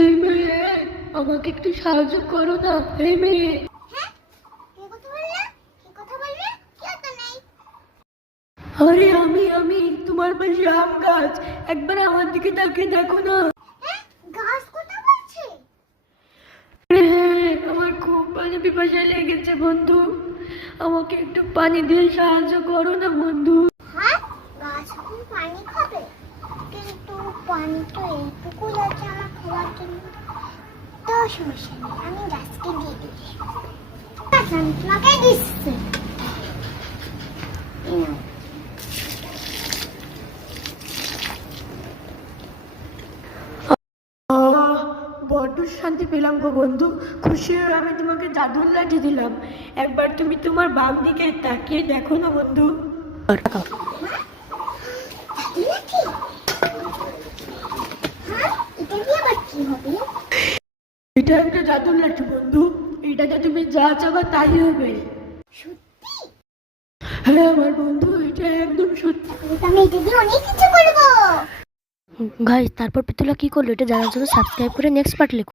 এই মেয়ে, আমাকে একটু সাহায্য করো না। এই মেয়ে, আরে আমি তোমার পাশে আম গাছ, একবার আমার দিকে তাকিয়ে দেখো না। হ্যাঁ, আমার খুব পানি পিপাসা লেগেছে বন্ধু, আমাকে একটু পানি দিয়ে সাহায্য করো না বন্ধু। গাছ এখন পানি খাবে, কিন্তু পানি তো এইটুকু আছে আমার খাওয়ার জন্য। তো সমস্যা নেই, আমি গাছকে দিয়ে দিচ্ছি। আচ্ছা, আমি তোমাকে দিচ্ছি। বড্ড শান্তি পেলাম গো বন্ধু, খুশি হয়ে আমি তোমাকে জাদুর লাঠি দিলাম। একবার তুমি তোমার বাম দিকে তাকিয়ে দেখো না বন্ধু। এটা দিয়ে আবার কি হবে? এটা একটা জাদুর লাঠি বন্ধু, এটাতে তুমি যা চাবা তাই হবে। সত্যি? হ্যাঁ আমার বন্ধু, এটা একদম সত্যি। আমি এটা দিয়ে অনেক কিছু করবো। গাইস, তারপর পিতুলা কি করলো এটা জানার জন্য সাবস্ক্রাইব করে নেক্সট পার্ট লিখুন।